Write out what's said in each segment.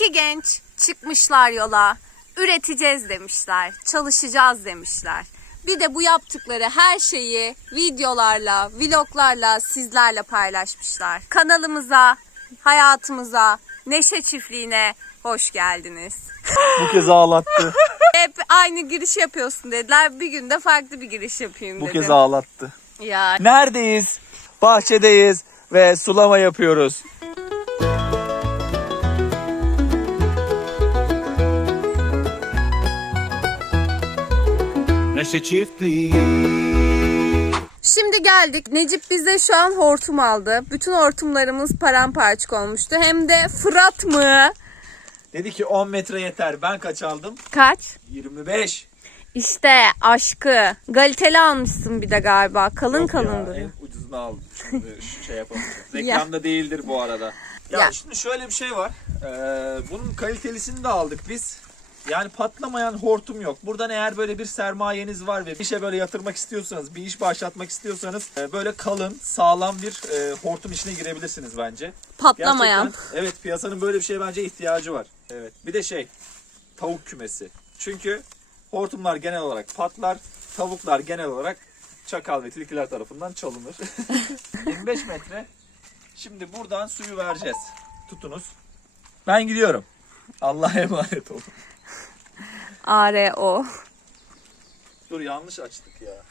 İki genç çıkmışlar yola. Üreteceğiz demişler. Çalışacağız demişler. Bir de bu yaptıkları her şeyi videolarla, vloglarla sizlerle paylaşmışlar. Kanalımıza, hayatımıza, Neşe Çiftliği'ne hoş geldiniz. Bu kez ağlattı. Hep aynı giriş yapıyorsun dediler. Bir günde farklı bir giriş yapayım Bu dedim. kez ağlattı. Ya Neredeyiz? Bahçedeyiz ve sulama yapıyoruz. Neşe çiftliği Şimdi geldik. Necip bize şu an hortum aldı. Bütün hortumlarımız paramparçık olmuştu. Hem de Fırat mı? Dedi ki 10 metre yeter. Ben kaç aldım? Kaç? 25. İşte aşkı. Galiteli almışsın bir de galiba. Kalın Yok kalın ya. En ucuzunu aldım. Şimdi şu şey yapamayacağız. Reklamda değildir bu arada. Ya, Ya. şimdi şöyle bir şey var. Ee, bunun kalitelisini de aldık biz. Yani patlamayan hortum yok. Buradan eğer böyle bir sermayeniz var ve bir işe böyle yatırmak istiyorsanız, bir iş başlatmak istiyorsanız e, böyle kalın, sağlam bir e, hortum işine girebilirsiniz bence. Patlamayan. Gerçekten, evet piyasanın böyle bir şeye bence ihtiyacı var. Evet. Bir de şey tavuk kümesi. Çünkü hortumlar genel olarak patlar. Tavuklar genel olarak çakal ve tilkiler tarafından çalınır. 25 metre. Şimdi buradan suyu vereceğiz. Tutunuz. Ben gidiyorum. Allah'a emanet olun. ARO. Dur yanlış açtık ya.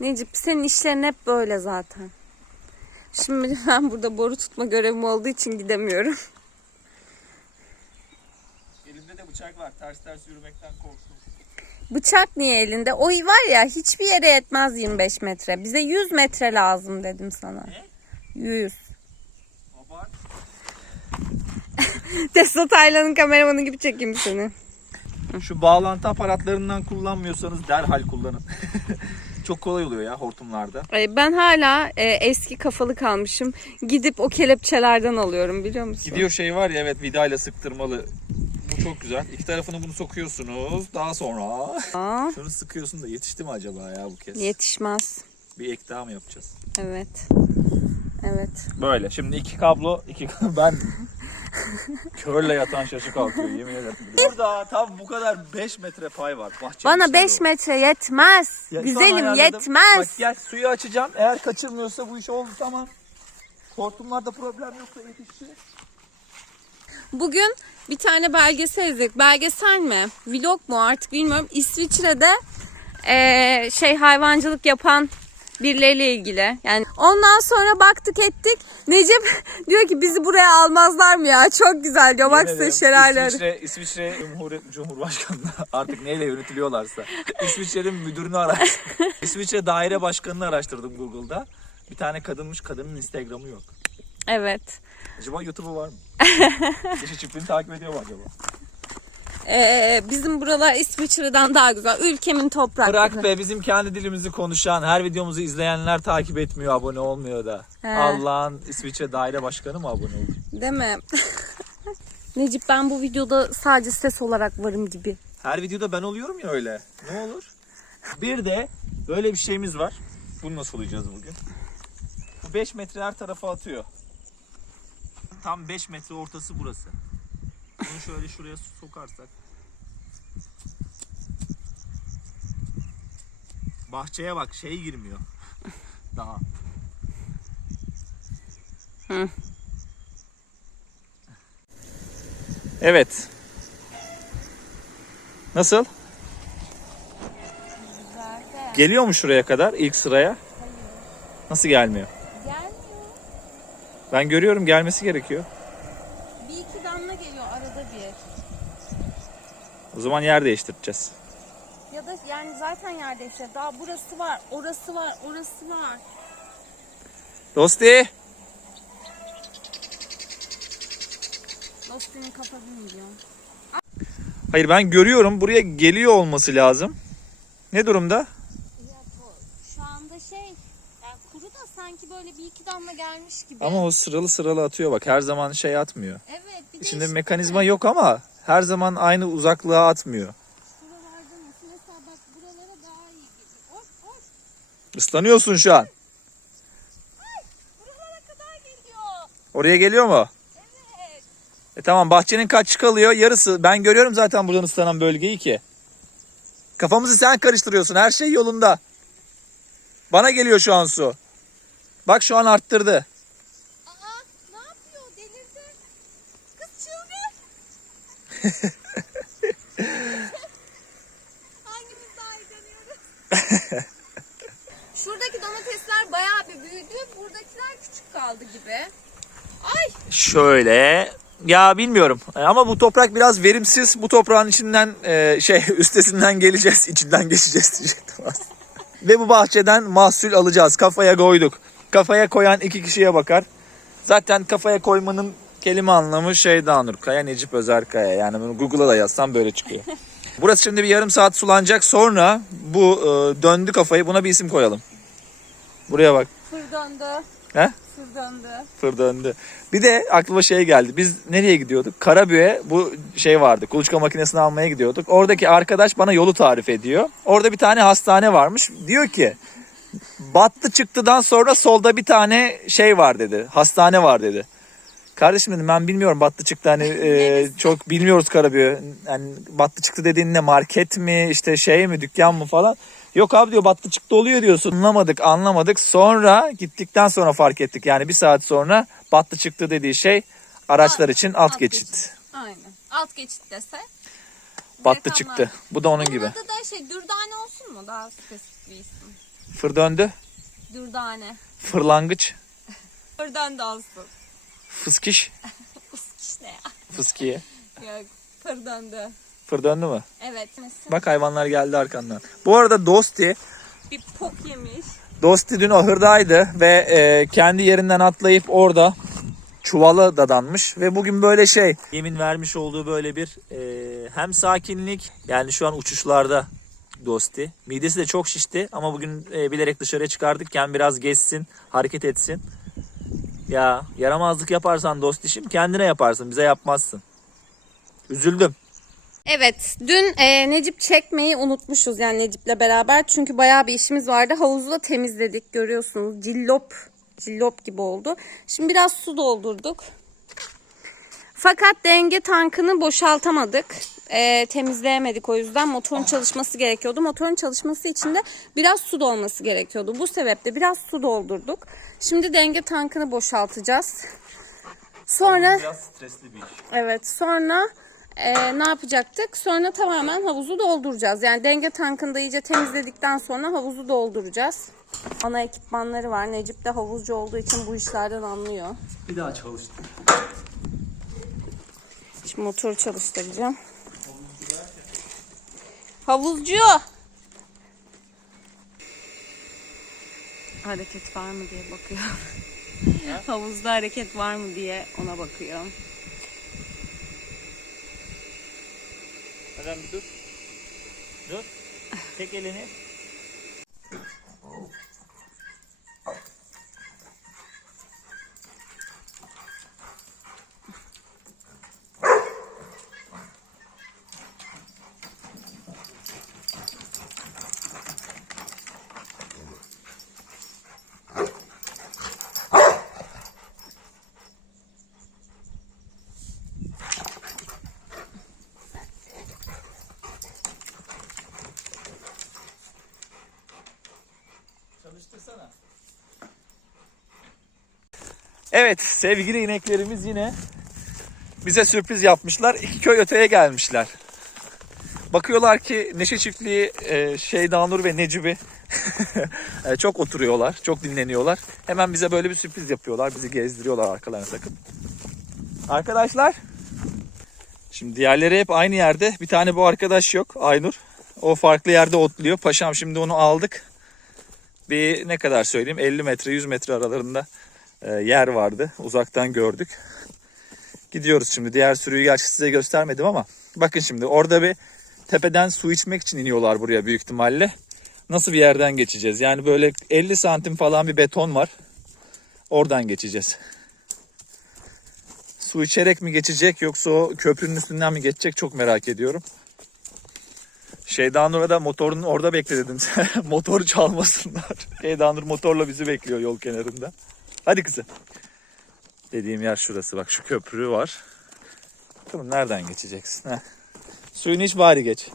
Necip senin işlerin hep böyle zaten. Şimdi ben burada boru tutma görevim olduğu için gidemiyorum. Elimde de bıçak var. Ters ters yürümekten korktum. Bıçak niye elinde? O var ya hiçbir yere yetmez 25 metre. Bize 100 metre lazım dedim sana. 100. Abart. Tesla Taylan'ın kameramanı gibi çekeyim seni. Şu bağlantı aparatlarından kullanmıyorsanız derhal kullanın. Çok kolay oluyor ya hortumlarda. Ay, Ben hala e, eski kafalı kalmışım. Gidip o kelepçelerden alıyorum biliyor musun? Gidiyor şey var ya evet vidayla sıktırmalı. Bu çok güzel. İki tarafını bunu sokuyorsunuz. Daha sonra Aa, şunu sıkıyorsun da yetişti mi acaba ya bu kez? yetişmez. Bir ek daha mı yapacağız? Evet. Evet. Böyle. Şimdi iki kablo, iki ben körle yatan şaşı kalkıyor yemin ederim. Burada tam bu kadar 5 metre pay var. Bahçenin Bana içinde 5 o. metre yetmez. Ya Güzelim yetmez. Bak gel suyu açacağım. Eğer kaçırmıyorsa bu iş oldu tamam. Hortumlarda problem yoksa yetişecek. Bugün bir tane belgesel izledik. Belgesel mi? Vlog mu artık bilmiyorum. İsviçre'de eee, şey hayvancılık yapan birileriyle ilgili. Yani ondan sonra baktık ettik. Necip diyor ki bizi buraya almazlar mı ya? Çok güzel diyor. Bak size. İsviçre, İsviçre Cumhuriyet Cumhurbaşkanı artık neyle yönetiliyorlarsa. İsviçre'nin müdürünü araştırdım. İsviçre daire başkanını araştırdım Google'da. Bir tane kadınmış kadının Instagram'ı yok. Evet. Acaba YouTube'u var mı? Kişi çiftliğini takip ediyor mu acaba? Ee, bizim buralar İsviçre'den daha güzel. Ülkemin toprakları. Bırak be bizim kendi dilimizi konuşan her videomuzu izleyenler takip etmiyor abone olmuyor da. Allah'ın İsviçre daire başkanı mı abone oldu? Değil mi? Necip ben bu videoda sadece ses olarak varım gibi. Her videoda ben oluyorum ya öyle. Ne olur? Bir de böyle bir şeyimiz var. Bunu nasıl sulayacağız bugün? Bu 5 metre her tarafa atıyor. Tam 5 metre ortası burası. Bunu şöyle şuraya sokarsak. Bahçeye bak şey girmiyor. Daha. Hı. Evet. Nasıl? Geliyor mu şuraya kadar ilk sıraya? Nasıl gelmiyor? Gelmiyor. Ben görüyorum gelmesi gerekiyor. Bir iki damla geliyor arada bir. O zaman yer değiştireceğiz. Ya da yani zaten yerdeyse daha burası var, orası var, orası var. Dosti! Dostinin kafa bilmiyor. Hayır ben görüyorum buraya geliyor olması lazım. Ne durumda? Ya şu anda şey yani kuru da sanki böyle bir iki damla gelmiş gibi. Ama o sıralı sıralı atıyor bak her zaman şey atmıyor. evet bir de İçinde işte mekanizma yok ama her zaman aynı uzaklığa atmıyor. Islanıyorsun şu an. Oraya geliyor mu? Evet. E tamam bahçenin kaç kalıyor? Yarısı. Ben görüyorum zaten buradan ıslanan bölgeyi ki. Kafamızı sen karıştırıyorsun. Her şey yolunda. Bana geliyor şu an su. Bak şu an arttırdı. Hangimiz daha iyi dönüyoruz? Şuradaki domatesler bayağı bir büyüdü. Buradakiler küçük kaldı gibi. Ay Şöyle. Ya bilmiyorum ama bu toprak biraz verimsiz. Bu toprağın içinden e, şey üstesinden geleceğiz, içinden geçeceğiz diyecektim aslında. Ve bu bahçeden mahsul alacağız. Kafaya koyduk. Kafaya koyan iki kişiye bakar. Zaten kafaya koymanın kelime anlamı şey Danur. Kaya Necip Özerkaya. Yani bunu Google'a da yazsam böyle çıkıyor. Burası şimdi bir yarım saat sulanacak. Sonra bu e, döndü kafayı buna bir isim koyalım. Buraya bak. fır döndü. He? Fır döndü. Fır döndü. Bir de aklıma şey geldi. Biz nereye gidiyorduk? Karabüye bu şey vardı. Kuluçka makinesini almaya gidiyorduk. Oradaki arkadaş bana yolu tarif ediyor. Orada bir tane hastane varmış. Diyor ki battı çıktıdan sonra solda bir tane şey var dedi. Hastane var dedi. Kardeşim dedim ben bilmiyorum battı çıktı hani e, çok bilmiyoruz Karabüye. Yani battı çıktı dediğin ne market mi işte şey mi dükkan mı falan. Yok abi diyor battı çıktı oluyor diyorsun. Anlamadık anlamadık. Sonra gittikten sonra fark ettik. Yani bir saat sonra battı çıktı dediği şey araçlar için alt alt geçit. Aynen. Alt geçit dese. Battı direkt çıktı. Bu da onun Bunun gibi. adı da şey dürdane olsun mu? Daha spesifik bir isim. Fır döndü. Dürdane. Fırlangıç. Fırdan da olsun. Fıskiş. İşte ya. Fıskiye. Yok. Fır döndü. Fır döndü mü? Evet. Bak hayvanlar geldi arkandan. Bu arada Dosti Bir pok yemiş. Dosti dün ahırdaydı ve e, kendi yerinden atlayıp orada çuvala dadanmış ve bugün böyle şey yemin vermiş olduğu böyle bir e, hem sakinlik yani şu an uçuşlarda Dosti. Midesi de çok şişti ama bugün e, bilerek dışarıya çıkardıkken biraz gezsin, hareket etsin. Ya yaramazlık yaparsan Dostişim kendine yaparsın, bize yapmazsın. Üzüldüm. Evet, dün e, Necip çekmeyi unutmuşuz yani Necip'le beraber. Çünkü bayağı bir işimiz vardı. Havuzu da temizledik görüyorsunuz. Cillop, cillop gibi oldu. Şimdi biraz su doldurduk. Fakat denge tankını boşaltamadık. E, temizleyemedik o yüzden motorun çalışması gerekiyordu. Motorun çalışması için de biraz su dolması gerekiyordu. Bu sebeple biraz su doldurduk. Şimdi denge tankını boşaltacağız. Sonra Biraz stresli bir iş. Evet sonra e, ne yapacaktık? Sonra tamamen havuzu dolduracağız. Yani denge tankını da iyice temizledikten sonra havuzu dolduracağız. Ana ekipmanları var. Necip de havuzcu olduğu için bu işlerden anlıyor. Bir daha çalıştım. Şimdi motoru çalıştıracağım. Havuzcu! Hareket var mı diye bakıyor. Havuzda hareket var mı diye ona bakıyor. Bir dur. Dur. Tek elini. Evet sevgili ineklerimiz yine bize sürpriz yapmışlar. İki köy öteye gelmişler. Bakıyorlar ki Neşe Çiftliği, e, Şeydanur ve Necip'i e, çok oturuyorlar, çok dinleniyorlar. Hemen bize böyle bir sürpriz yapıyorlar. Bizi gezdiriyorlar arkalarına takıp. Arkadaşlar, şimdi diğerleri hep aynı yerde. Bir tane bu arkadaş yok, Aynur. O farklı yerde otluyor. Paşam şimdi onu aldık. Bir ne kadar söyleyeyim 50 metre 100 metre aralarında yer vardı. Uzaktan gördük. Gidiyoruz şimdi. Diğer sürüyü gerçi size göstermedim ama bakın şimdi orada bir tepeden su içmek için iniyorlar buraya büyük ihtimalle. Nasıl bir yerden geçeceğiz? Yani böyle 50 santim falan bir beton var. Oradan geçeceğiz. Su içerek mi geçecek yoksa o köprünün üstünden mi geçecek çok merak ediyorum. Şeydan orada motorun orada bekle dedim. Motoru çalmasınlar. Şeydan Nur motorla bizi bekliyor yol kenarında. Hadi kızım. Dediğim yer şurası. Bak şu köprü var. Bakalım nereden geçeceksin. Heh. Suyunu hiç bari geç.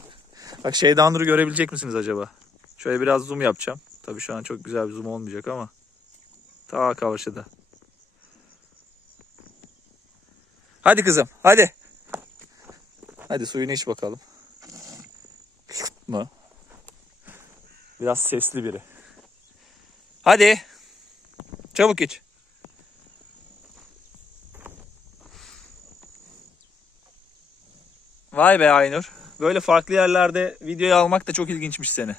Bak şeyden Nur'u görebilecek misiniz acaba? Şöyle biraz zoom yapacağım. Tabii şu an çok güzel bir zoom olmayacak ama. Ta karşıda. Hadi kızım hadi. Hadi suyunu iç bakalım. mı? Biraz sesli biri. Hadi. Çabuk iç. Vay be Aynur. Böyle farklı yerlerde videoyu almak da çok ilginçmiş seni.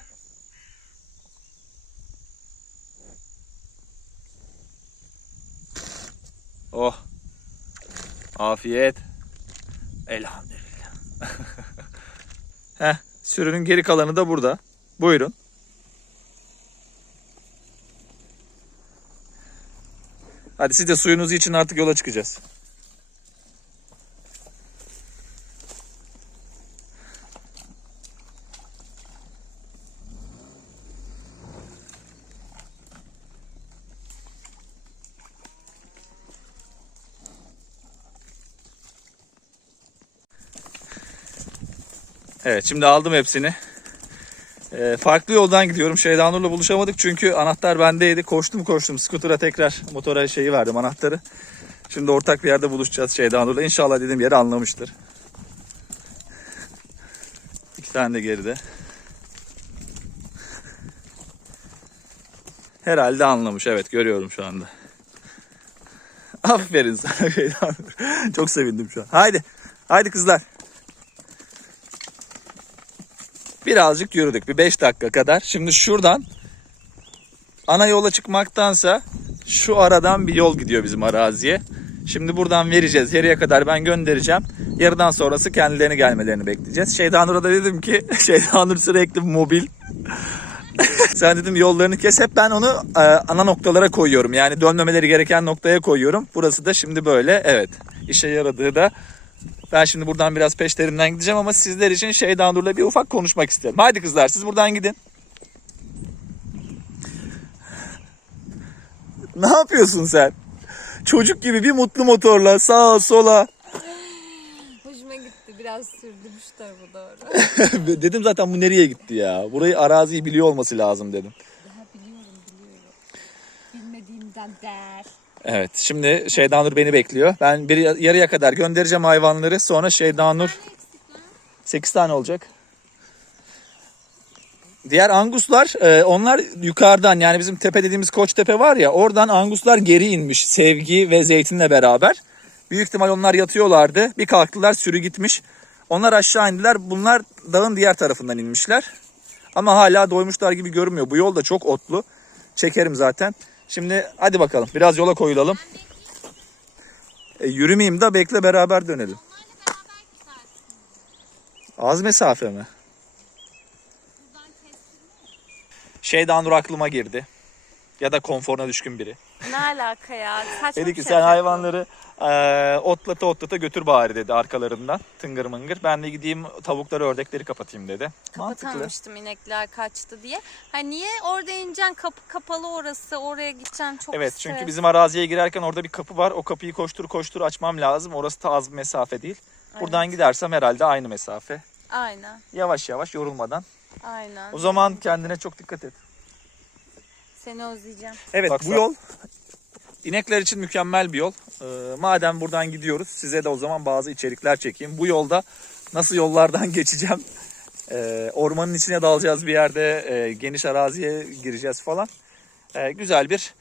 Oh. Afiyet. Elhamdülillah. Heh, sürünün geri kalanı da burada. Buyurun. Hadi siz de suyunuzu için artık yola çıkacağız. Evet şimdi aldım hepsini. Ee, farklı yoldan gidiyorum. Şeydanur'la buluşamadık çünkü anahtar bendeydi. Koştum koştum. Skuter'a tekrar motora şeyi verdim anahtarı. Şimdi ortak bir yerde buluşacağız Şeydanur'la. İnşallah dediğim yeri anlamıştır. İki tane de geride. Herhalde anlamış. Evet görüyorum şu anda. Aferin sana Şeydanur. Çok sevindim şu an. Haydi. Haydi kızlar. Birazcık yürüdük. Bir 5 dakika kadar. Şimdi şuradan ana yola çıkmaktansa şu aradan bir yol gidiyor bizim araziye. Şimdi buradan vereceğiz. Yarıya kadar ben göndereceğim. Yarıdan sonrası kendilerini gelmelerini bekleyeceğiz. Şeydanur'a da dedim ki Şeydanur sürekli mobil. Sen dedim yollarını kes. Hep ben onu e, ana noktalara koyuyorum. Yani dönmemeleri gereken noktaya koyuyorum. Burası da şimdi böyle. Evet. işe yaradığı da ben şimdi buradan biraz peşlerinden gideceğim ama sizler için Şeydanur'la bir ufak konuşmak isterim. Haydi kızlar siz buradan gidin. Ne yapıyorsun sen? Çocuk gibi bir mutlu motorla sağa sola. Hoşuma gitti. Biraz sürdüm şu tarafa doğru. dedim zaten bu nereye gitti ya? Burayı araziyi biliyor olması lazım dedim. Daha biliyorum biliyorum. Bilmediğimden der. Evet şimdi Şeydanur beni bekliyor. Ben bir yarıya kadar göndereceğim hayvanları. Sonra Şeydanur 8 tane olacak. Diğer anguslar e, onlar yukarıdan yani bizim tepe dediğimiz Koçtepe var ya oradan anguslar geri inmiş Sevgi ve Zeytin'le beraber. Büyük ihtimal onlar yatıyorlardı. Bir kalktılar sürü gitmiş. Onlar aşağı indiler. Bunlar dağın diğer tarafından inmişler. Ama hala doymuşlar gibi görünmüyor. Bu yol da çok otlu. Çekerim zaten. Şimdi hadi bakalım biraz yola koyulalım. E, yürümeyeyim de bekle beraber dönelim. Az mesafe mi? Şeydan Nur aklıma girdi. Ya da konforuna düşkün biri. Ne alaka ya? Saçma Dedi ki şey sen hayvanları eee, otlata otlata götür bari dedi arkalarından. Tıngır mıngır. Ben de gideyim tavukları ördekleri kapatayım dedi. Kapatamamıştım inekler kaçtı diye. Ha niye orada ineceksin kapı kapalı orası oraya gideceksin çok Evet stres. çünkü bizim araziye girerken orada bir kapı var. O kapıyı koştur koştur açmam lazım. Orası da az bir mesafe değil. Buradan gidersem herhalde aynı mesafe. Aynen Yavaş yavaş yorulmadan. aynen. O zaman kendine çok dikkat et. Seni özleyeceğim. Evet bu yol inekler için mükemmel bir yol. Ee, madem buradan gidiyoruz size de o zaman bazı içerikler çekeyim. Bu yolda nasıl yollardan geçeceğim? Ee, ormanın içine dalacağız bir yerde. e, geniş araziye gireceğiz falan. Ee, güzel bir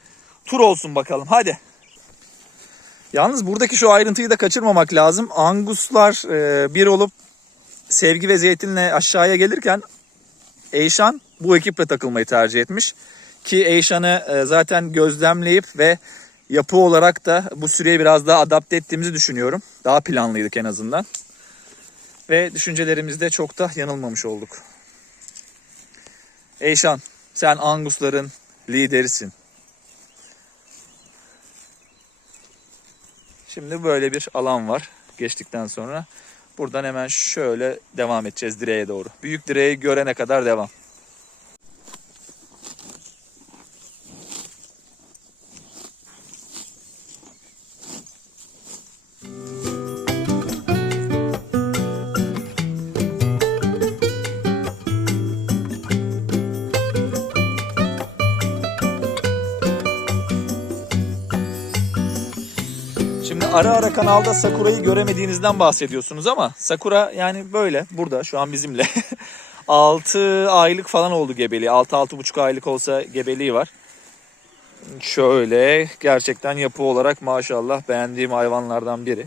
tur olsun bakalım. Hadi. Yalnız buradaki şu ayrıntıyı da kaçırmamak lazım. Anguslar bir olup Sevgi ve Zeytin'le aşağıya gelirken Eyşan bu ekiple takılmayı tercih etmiş. Ki Eyşan'ı zaten gözlemleyip ve yapı olarak da bu süreye biraz daha adapte ettiğimizi düşünüyorum. Daha planlıydık en azından. Ve düşüncelerimizde çok da yanılmamış olduk. Eyşan sen Angusların liderisin. Şimdi böyle bir alan var geçtikten sonra. Buradan hemen şöyle devam edeceğiz direğe doğru. Büyük direği görene kadar devam. Ara ara kanalda Sakura'yı göremediğinizden bahsediyorsunuz ama Sakura yani böyle burada şu an bizimle. 6 aylık falan oldu gebeliği. 6-6,5 aylık olsa gebeliği var. Şöyle gerçekten yapı olarak maşallah beğendiğim hayvanlardan biri.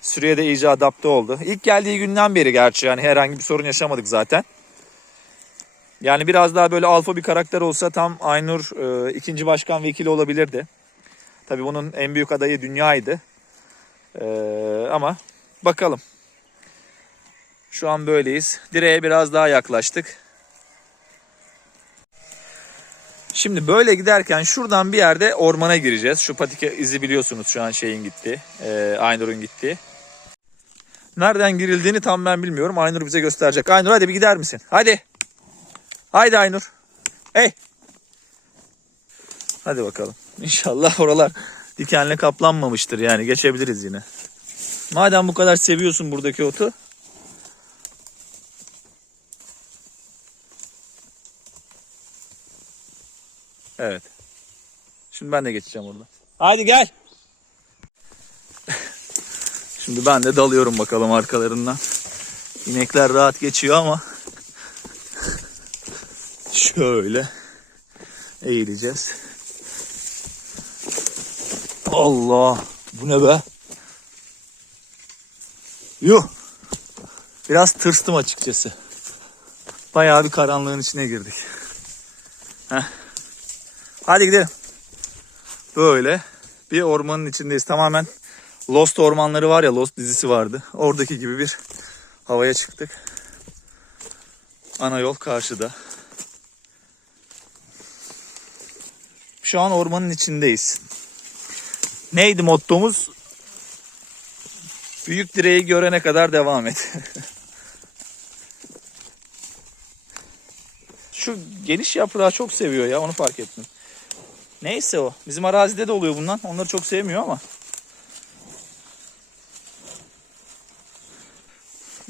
Sürüye de iyice adapte oldu. İlk geldiği günden beri gerçi yani herhangi bir sorun yaşamadık zaten. Yani biraz daha böyle alfa bir karakter olsa tam Aynur e, ikinci başkan vekili olabilirdi. Tabii bunun en büyük adayı Dünya'ydı. E, ama bakalım. Şu an böyleyiz. Direğe biraz daha yaklaştık. Şimdi böyle giderken şuradan bir yerde ormana gireceğiz. Şu patika izi biliyorsunuz şu an şeyin gitti. E, Aynur'un gitti. Nereden girildiğini tam ben bilmiyorum. Aynur bize gösterecek. Aynur hadi bir gider misin? Hadi. Haydi Aynur. Hey. Hadi bakalım. İnşallah oralar dikenle kaplanmamıştır yani. Geçebiliriz yine. Madem bu kadar seviyorsun buradaki otu. Evet. Şimdi ben de geçeceğim orada. Haydi gel. Şimdi ben de dalıyorum bakalım arkalarından. İnekler rahat geçiyor ama şöyle eğileceğiz. Allah! Bu ne be? Yuh! Biraz tırstım açıkçası. Bayağı bir karanlığın içine girdik. Heh. Hadi gidelim. Böyle bir ormanın içindeyiz. Tamamen Lost ormanları var ya Lost dizisi vardı. Oradaki gibi bir havaya çıktık. Ana yol karşıda. Şu an ormanın içindeyiz. Neydi mottomuz? Büyük direği görene kadar devam et. Şu geniş yaprağı çok seviyor ya onu fark ettim. Neyse o. Bizim arazide de oluyor bundan. Onları çok sevmiyor ama.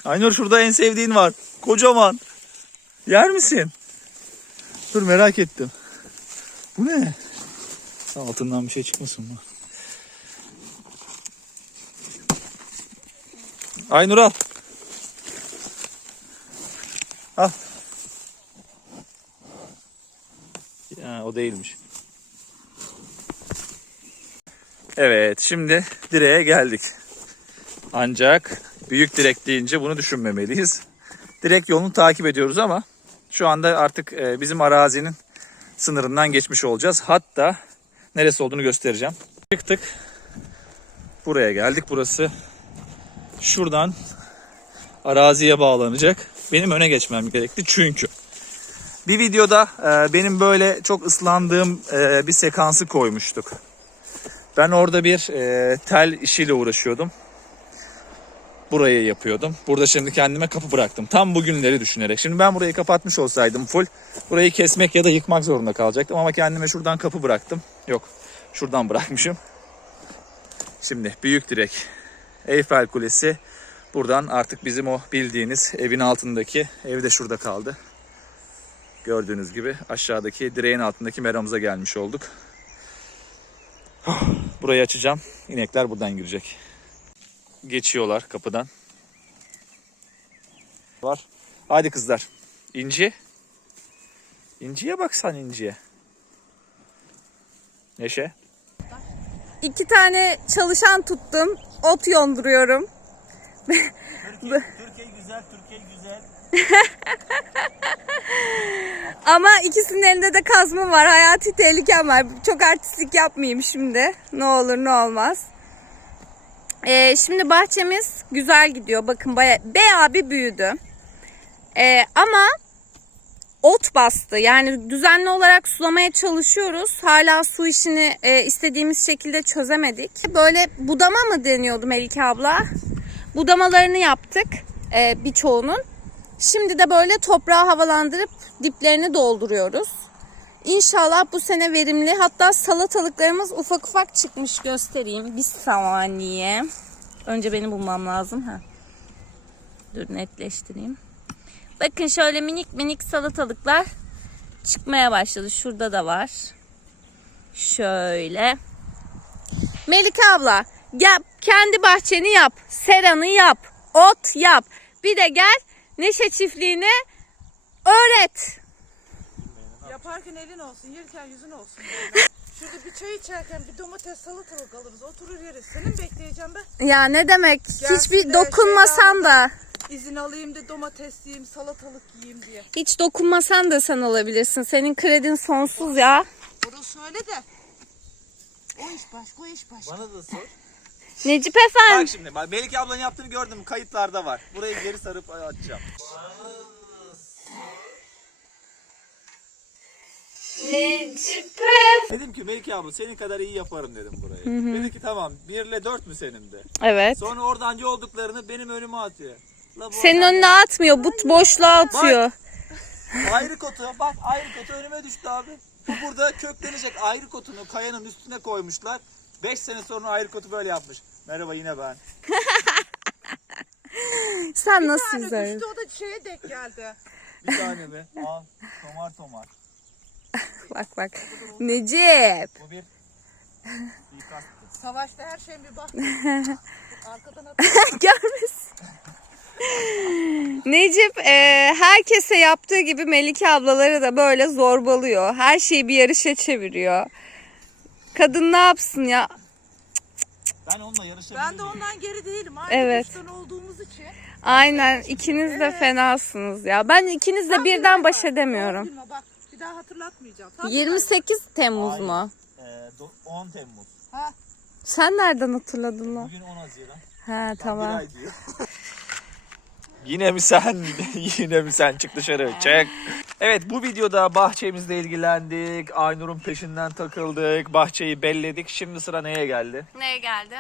Aynur şurada en sevdiğin var. Kocaman. Yer misin? Dur merak ettim. Bu ne? Altından bir şey çıkmasın mı? Aynur al. Al. Ya, o değilmiş. Evet şimdi direğe geldik. Ancak büyük direk deyince bunu düşünmemeliyiz. Direk yolunu takip ediyoruz ama şu anda artık e, bizim arazinin sınırından geçmiş olacağız. Hatta neresi olduğunu göstereceğim. Çıktık. Buraya geldik. Burası şuradan araziye bağlanacak. Benim öne geçmem gerekti çünkü bir videoda e, benim böyle çok ıslandığım e, bir sekansı koymuştuk. Ben orada bir e, tel işiyle uğraşıyordum. Burayı yapıyordum. Burada şimdi kendime kapı bıraktım. Tam bugünleri düşünerek. Şimdi ben burayı kapatmış olsaydım full burayı kesmek ya da yıkmak zorunda kalacaktım. Ama kendime şuradan kapı bıraktım. Yok şuradan bırakmışım. Şimdi büyük direk. Eyfel Kulesi. Buradan artık bizim o bildiğiniz evin altındaki ev de şurada kaldı. Gördüğünüz gibi aşağıdaki direğin altındaki meramıza gelmiş olduk. Burayı açacağım. İnekler buradan girecek. Geçiyorlar kapıdan. Var. Hadi kızlar. İnci. İnciye bak sen inciye. Neşe. İki tane çalışan tuttum. Ot yonduruyorum. Türkiye, Türkiye güzel, Türkiye güzel. Ama ikisinin elinde de kazma var. Hayati tehlikem var. Çok artistlik yapmayayım şimdi. Ne olur ne olmaz. Ee, şimdi bahçemiz güzel gidiyor. Bakın baya, bayağı bir büyüdü. Ee, ama ot bastı. Yani düzenli olarak sulamaya çalışıyoruz. Hala su işini e, istediğimiz şekilde çözemedik. Böyle budama mı deniyordu Melike abla? Budamalarını yaptık e, birçoğunun. Şimdi de böyle toprağı havalandırıp diplerini dolduruyoruz. İnşallah bu sene verimli. Hatta salatalıklarımız ufak ufak çıkmış göstereyim. Bir saniye. Önce beni bulmam lazım. Ha. Dur netleştireyim. Bakın şöyle minik minik salatalıklar çıkmaya başladı. Şurada da var. Şöyle. Melike abla gel kendi bahçeni yap. Seranı yap. Ot yap. Bir de gel Neşe çiftliğini öğret. Yaparken elin olsun, yerken yüzün olsun. Şurada bir çay içerken bir domates salatalık alırız, oturur yeriz. Senin bekleyeceğim ben. Ya ne demek? Gelsin Hiçbir de dokunmasan da. İzin alayım da domates yiyeyim, salatalık yiyeyim diye. Hiç dokunmasan da sen olabilirsin. Senin kredin sonsuz ya. Orası öyle de. O iş başka, o iş başka. Bana da sor. Necip Bak efendi. şimdi bak Melike ablanın yaptığını gördüm kayıtlarda var. Burayı geri sarıp açacağım. Necip Dedim ki Melike abla senin kadar iyi yaparım dedim burayı. Dedi ki tamam 1 ile 4 mü senin de? Evet. Sonra oradan olduklarını benim önüme atıyor. Senin önüne atmıyor. Bu boşluğa atıyor. Ayrı kotu bak ayrı kotu önüme düştü abi. Bu burada köklenecek ayrı kotunu kayanın üstüne koymuşlar. 5 sene sonra ayrı kotu böyle yapmış. Merhaba yine ben. Sen Bir nasıl tane güzel. düştü, o da şeye denk geldi. Bir tane mi? Al tomar tomar. Bak bak. Necip. Bu bir. Savaşta her şeyin bir bak. Arkadan at. Görmüş. Necip e, herkese yaptığı gibi Melike ablaları da böyle zorbalıyor. Her şeyi bir yarışa çeviriyor. Kadın ne yapsın ya? Ben onunla yarışabilirim. Ben de ondan geri değilim. Aynı Evet. güçten olduğumuz için. Aynen ikiniz de fenasınız ya. Ben ikiniz de Tam bir birden baş edemiyorum. Günüme Bak bir daha hatırlatmayacağım. Tam bir 28 Temmuz Hayır. mu? Ee, do- 10 Temmuz. Ha, Sen nereden hatırladın lan? Bugün 10 Haziran. Ha Bir tamam. ay diyor. Yine mi sen? Yine mi sen? Çık dışarı. Çek. Evet bu videoda bahçemizle ilgilendik. Aynur'un peşinden takıldık. Bahçeyi belledik. Şimdi sıra neye geldi? Neye geldi?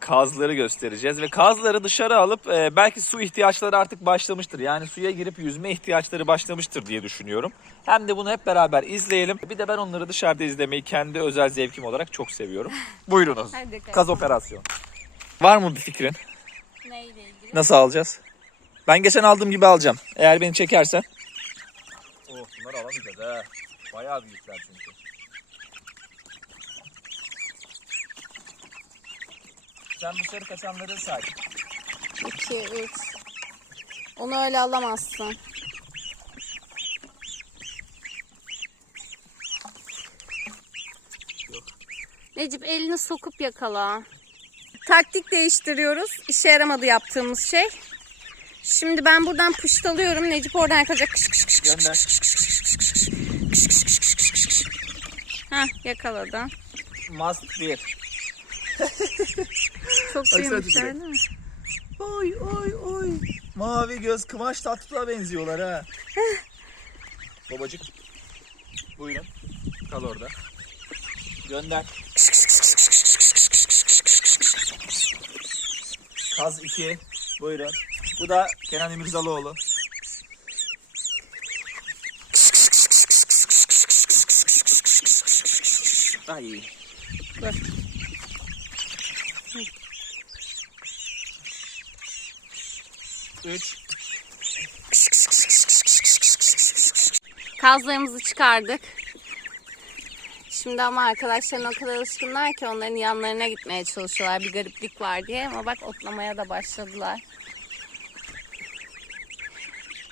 Kazları göstereceğiz ve kazları dışarı alıp e, belki su ihtiyaçları artık başlamıştır. Yani suya girip yüzme ihtiyaçları başlamıştır diye düşünüyorum. Hem de bunu hep beraber izleyelim. Bir de ben onları dışarıda izlemeyi kendi özel zevkim olarak çok seviyorum. Buyurunuz. Hadi Kaz operasyon. Var mı bir fikrin? Neyle? Nasıl alacağız? Ben geçen aldığım gibi alacağım. Eğer beni çekersen. Oh bunları alamayacağız ha. Bayağı büyükler çünkü. Sen dışarı kaçanları say. 2, 3. Onu öyle alamazsın. Necip elini sokup yakala. Taktik değiştiriyoruz. İşe yaramadı yaptığımız şey. Şimdi ben buradan pıştalıyorum. Necip oradan yakalayacak. Kış kış kış kış Gönder. kış kış kış kış kış kış kış. Kış kış kış kış kış kış. Heh yakaladı. Must 1. Çok değil mi? Oy oy oy. Mavi göz kıvanç tatlıya benziyorlar ha. Babacık. Buyurun. Kal orada. Gönder. Kaz 2. Buyurun. Bu da Kenan İmirzalıoğlu. Ay. Üç. Kazlarımızı çıkardık. Şimdi ama arkadaşların o kadar alışkınlar ki onların yanlarına gitmeye çalışıyorlar. Bir gariplik var diye ama bak otlamaya da başladılar.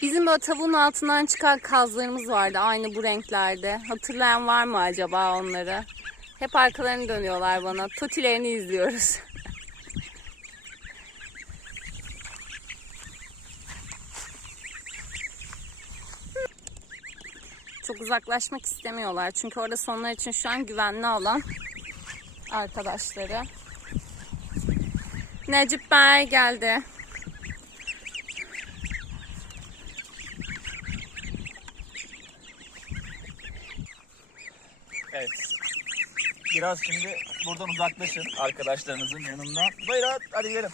Bizim böyle tavuğun altından çıkan kazlarımız vardı aynı bu renklerde. Hatırlayan var mı acaba onları? Hep arkalarını dönüyorlar bana. Totilerini izliyoruz. Çok uzaklaşmak istemiyorlar. Çünkü orası onlar için şu an güvenli alan arkadaşları. Necip Bey geldi. Evet. Biraz şimdi buradan uzaklaşın arkadaşlarınızın yanından. Buyurun hadi gidelim.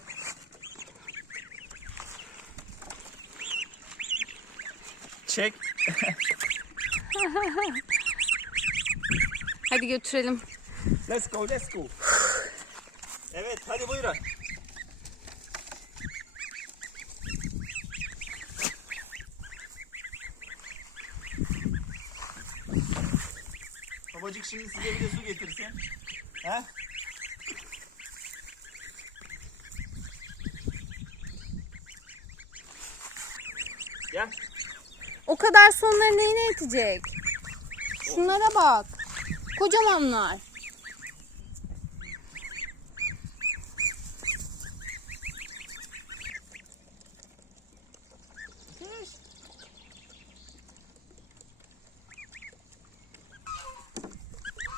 Çek. hadi götürelim. Let's go, let's go. evet, hadi buyurun. Babacık şimdi size bir de su getirsin. He? Gel. Kadar sonları neyine yetecek? Şunlara bak. Kocamanlar.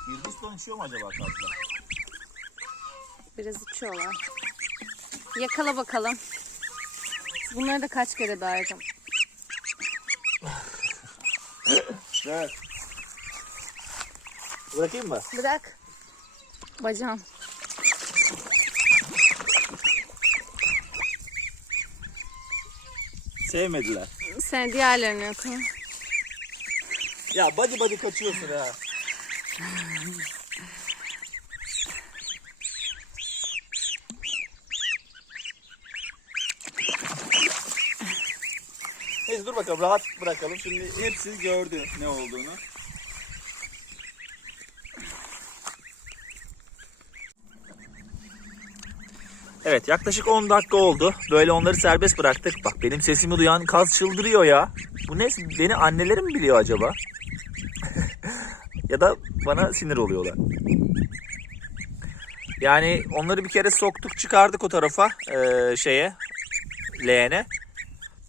Hindistan içiyor mu acaba fazla? Biraz içiyorlar. Yakala bakalım. Bunları da kaç kere daha. Evet. Bırakayım mı? Bırak. Bacağım. Sevmediler. Sen diğerlerini yakala. Ya body body kaçıyorsun ha. Bakalım rahat bırakalım. Şimdi hepsi gördü ne olduğunu. Evet yaklaşık 10 dakika oldu. Böyle onları serbest bıraktık. Bak benim sesimi duyan kaz çıldırıyor ya. Bu ne? Beni anneleri mi biliyor acaba? ya da bana sinir oluyorlar. Yani onları bir kere soktuk çıkardık o tarafa eee, şeye leğene.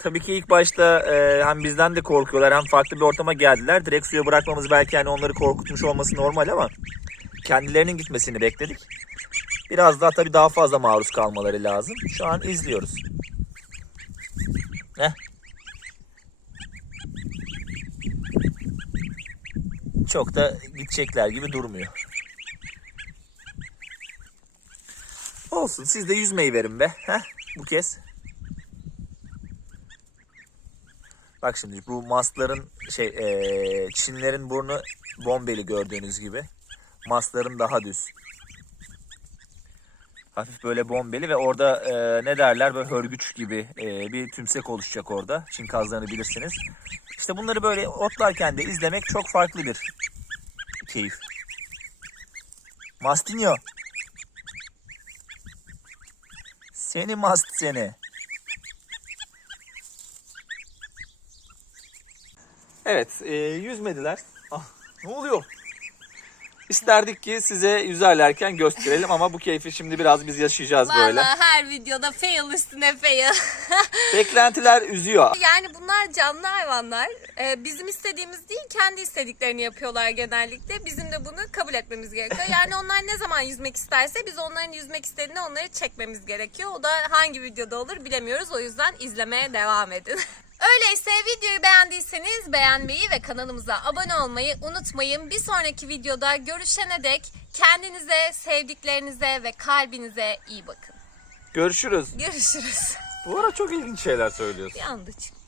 Tabii ki ilk başta eee, hem bizden de korkuyorlar hem farklı bir ortama geldiler. Direkt suya bırakmamız belki hani onları korkutmuş olması normal ama kendilerinin gitmesini bekledik. Biraz daha tabii daha fazla maruz kalmaları lazım. Şu an izliyoruz. Ne? Çok da gidecekler gibi durmuyor. Olsun siz de yüzmeyi verin be. Heh, bu kez. Bak şimdi bu mastların şey eee, çinlerin burnu bombeli gördüğünüz gibi. Mastların daha düz. Hafif böyle bombeli ve orada eee, ne derler böyle hörgüç gibi eee, bir tümsek oluşacak orada. Çin kazlarını bilirsiniz. İşte bunları böyle otlarken de izlemek çok farklı bir keyif. Mastinho. Seni mast seni. Evet, e, yüzmediler. Ah, ne oluyor? İsterdik ki size yüzerlerken gösterelim ama bu keyfi şimdi biraz biz yaşayacağız böyle. Vallahi her videoda fail üstüne fail. Beklentiler üzüyor. Yani bunlar canlı hayvanlar. Ee, bizim istediğimiz değil, kendi istediklerini yapıyorlar genellikle. Bizim de bunu kabul etmemiz gerekiyor. Yani onlar ne zaman yüzmek isterse biz onların yüzmek istediğini onları çekmemiz gerekiyor. O da hangi videoda olur bilemiyoruz. O yüzden izlemeye devam edin. Öyleyse videoyu beğendiyseniz beğenmeyi ve kanalımıza abone olmayı unutmayın. Bir sonraki videoda görüşene dek kendinize, sevdiklerinize ve kalbinize iyi bakın. Görüşürüz. Görüşürüz. Bu ara çok ilginç şeyler söylüyorsun. Bir anda çıktı.